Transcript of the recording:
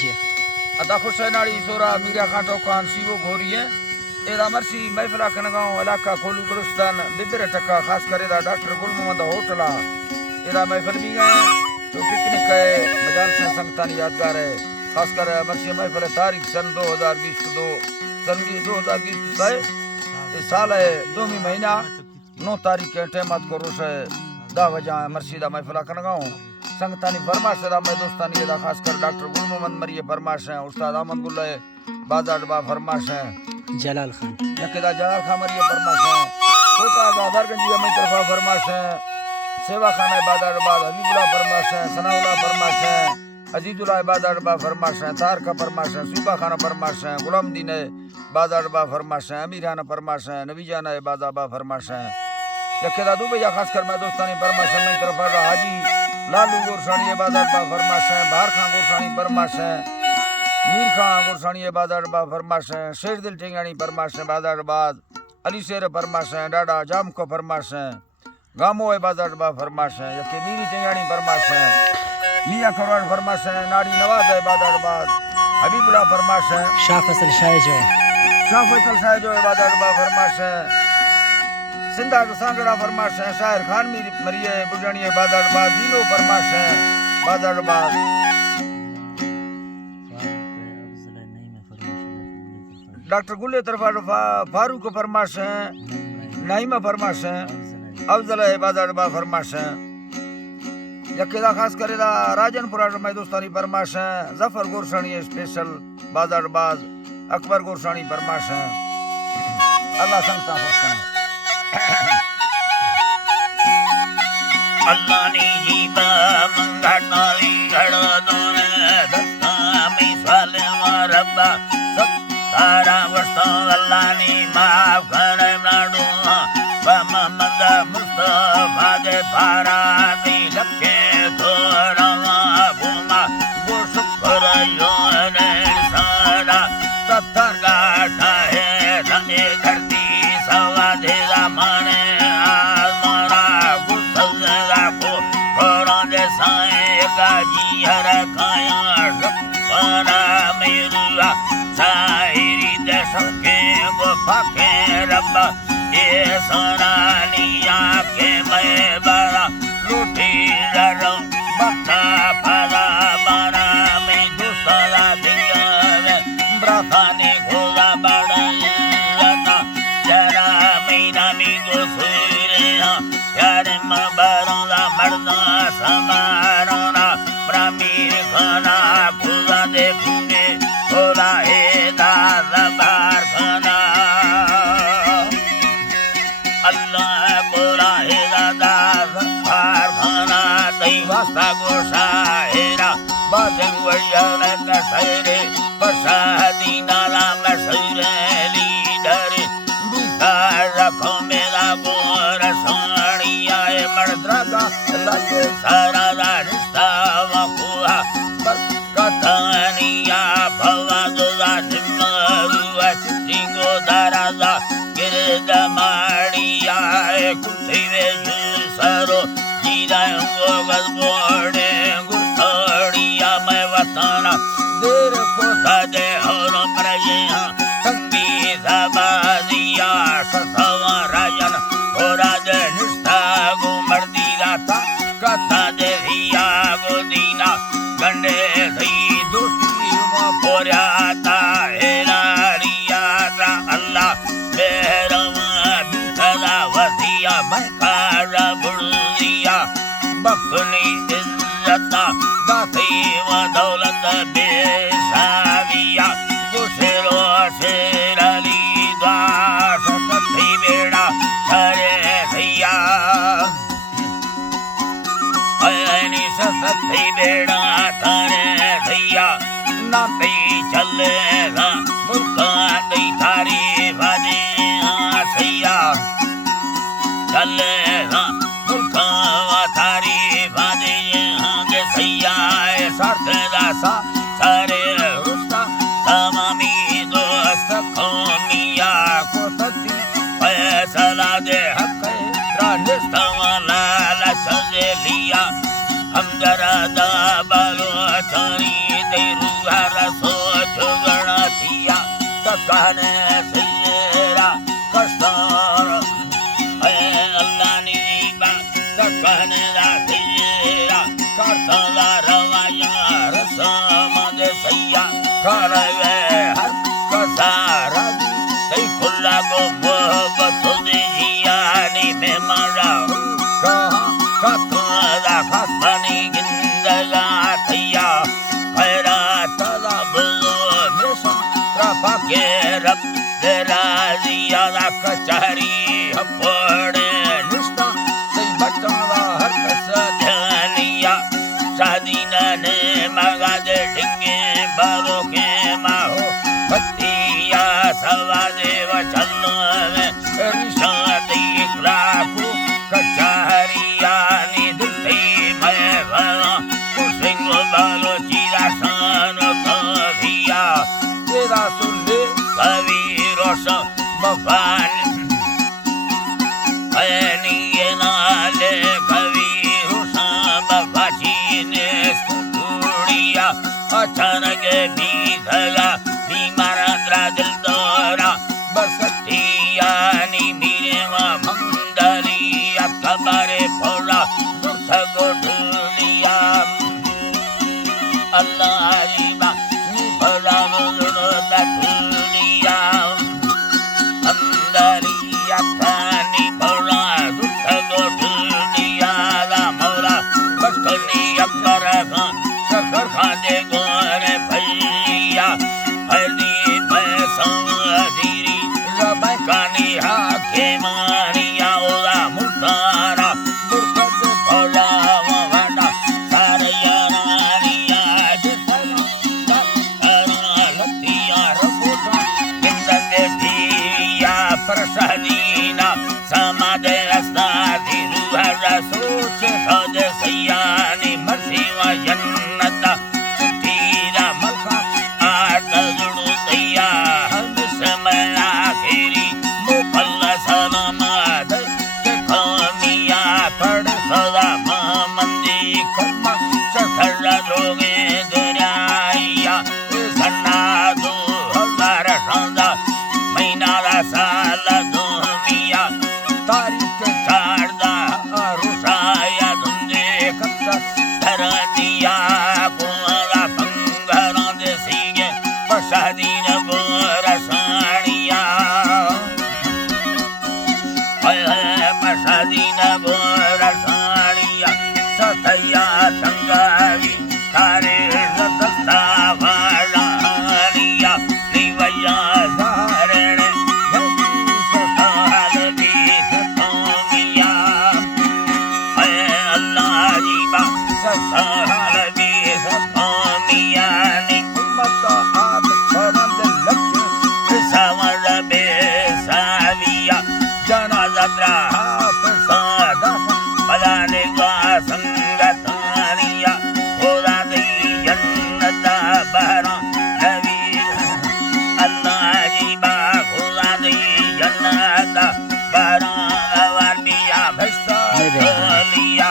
जी अदा खुशनाड़ी सोरा मीरा खाटो खान सीवो घोरिए एदा मरसी महफिला कनगांव इलाका कोलू गुरुस्तान बिबिर टका खास करे दा डॉक्टर गुल मोहम्मद होटला एदा महफिल भी गए तो पिकनिक है मजाल से संगतानी यादगार है खास कर मरसी महफिल तारीख सन 2020 है इस साल है 2 महीना 9 तारीख के टेमत को रोश है 10 बजे मरसीदा महफिला कनगांव संगतानी फरमाश दा मैं दोस्तानी दा खास कर डॉक्टर गुल मोहम्मद मरिए फरमाश है उस्ताद अहमद गुल है बाजार बा फरमाश है जलाल खान यकेदा जलाल खान मरिए फरमाश है कोटा दादरगंज में तरफा फरमाश है सेवा खाना बाजार बाद हबीबुल्लाह फरमाश है सनाउल्लाह फरमाश है अजीजुल्लाह बाजार बा फरमाश है तार का फरमाश है सूबा खाना फरमाश है गुलाम दीन है बाजार बा फरमाश है अमीराना फरमाश है नबी जाना है बाजार बा फरमाश है यकेदा दुबई खास कर मैं दोस्तानी फरमाश है मैं तरफा हाजी लालू गोरसानी बाजार बा फरमाश है बाहर खां गोरसानी फरमाश है मीर खां गोरसानी बाजार बा फरमाश है शेर दिल टिंगानी फरमाश है बाजार बाद अली शेर फरमाश है डाडा जाम को फरमाश है गामो बाजार बा फरमाश है यके मीरी टिंगानी फरमाश है मियां खरवाड़ फरमाश है नाड़ी नवाज है बाजार बाद हबीबुल्लाह फरमाश है शाह फैसल शाह जो है बाजार बा फरमाश है सिंधा सांगड़ा फरमाश है शायर खान मरिए बुढ़ानी बाजार बाद दीनो फरमाश है बाजार बाद डॉक्टर गुले तरफा फारूक फरमाश है नाइमा फरमाश है अफजल है बाजार बा फरमाश है यकेदा खास करेदा राजनपुरा में दोस्तानी फरमाश है जफर गोरसानी स्पेशल बाजार बाज अकबर गोरसानी फरमाश है अल्लाह संगता खुश करे अल्लाह ने जीवा मंगनाई गड़ दोने दस्ता में साले रब्बा सारा वस्तो अल्लाह ने माफ करे नाडू मोहम्मद मुस्तफा दे पारा दी लखे थोड़ा घुमा वो शुक्र यो ने सारा सत्तर गाठा है धने धरती सवा दे माने आसमाना गुस्सा को घरों दे साए गाजी हर खाया शुक्रा मेरुआ साहिरी दे सके वो फाके रब्बा ये सरानिया के मैं बड़ा लूटी डरो बक्का पदा बड़ा मैं दूसरा बिया ब्रथानी खोला बड़ा याना जरा मेरा मिगो सुरे यार मबरोला मरना समारोना ब्राह्मीर खाना खुदा दे खुने खोला है दादा बार खाना अल्लाह बोला है दादा बार खाना दई वास्ता गोशा हेरा बाजन वरियाले कसरे बसादी नाला मसरे लीडर बिहार रखो मेरा गोर सोनिया मर्दगा लगे सारा रिश्ता वकुआ कथानिया भवा दुला जिम्मरुआ चिंगो दाराजा गिरदा माड़िया कुथिवे सरो जीरांगो गजबोड़े गुठड़िया मैं वताना देर को सादे और प्रया संगी सबाजिया ससवा राजन होरा दे निष्ठा गो मर्दी राता कथा दे हिया गो दीना गंडे थी दोस्ती वो पोराता हेरारिया अल्लाह मेरवा बिखरा वसिया बखारा बुढ़िया बखनी इज्जता दाती व दौलत बेसाविया गुशरो शेरली द्वार सती बेड़ा हरे भैया अयनी सती बेड़ा थारे भैया ना पे चलेगा मुल्का दी थारी भाजी सैया चलेगा मुल्का थारी भाजी गे सैया साथ दासा सारे रुस्ता तमामी दोस्त कौमिया को सती फैसला दे हक रानिस्ता वाला लच लिया हम जरा दा बालो चरी दे रुहारा सोच गणतिया तकने सैरा कस्तर अल्लाह नी बात तकने सैरा करतला रवाया रसम दे सैया करवे हर कसारा दी खुला गो मोहब्बत दिया नी में मरा कहा कतला खसनी गिंदगा थैया पैरा तला बुलो मिशन त्रपा के रब तेरा दिया कचहरी पड़े निष्ठा सही बटवा हर कस ध्यानिया शादी ने मगा दे ढिंगे बालों के माहो बत्तिया सवादे वचन रिशादी लाखू कचहरिया नी दिल मैं भरा कुसिंग बालो चीरा सान कभिया तेरा सुले कवि रोश मफान अयनी नाले कवि रोशा मफाची ने स्कुड़िया अचानक बीधला बीमारा द्रादिल दौरा बसतिया नी मेरे मंदलिया कबारे फोड़ा दुर्थ गोठलिया अल्लाह जीवा नी भला दुर्लिया अंदलिया कानी भला दुर्थ गोठलिया ला मौला बस्तनी अकबर खान सकर खादे गोरे भैया हली पैसा दीरी रबाई कानी हाके मारिया ओला मुतारा दुर्खद भला ववना सारिया रानिया जिसना तारा लतिया रबोटा किंदे दिया प्रसदीना समादे अस्तादी रुहरा सोच खद सयानी मर्सी व जन्नत चिट्ठीरा मलका आठ जुड़ू दैया हम समय आखिरी मुकल्ला सलामत देखो मिया पड़ सदा मंदी कर्मा सखरा लोगे दुनिया सन्ना दो हजार संदा महीना दा साल दो मिया तारीख चारदा रुसाया धुंदे कत्ता धरतिया कुला पंगरा दे सीगे पशादीन बोरसानिया पशादीन बोरसानिया सथैया संगावी तारे रतस्ता वालिया निवया धारण सताल दी सतोमिया अल्लाह जीवा सताल दी सतोमिया नी उम्मत आप शरण लग सवर बेसाविया जनाजा द्राफ सादा बलाने वा संगतानिया खुदा दी जन्नत बहरा नबी अल्लाह जीवा खुदा दी जन्नत बहरा अवलिया भस्ता लिया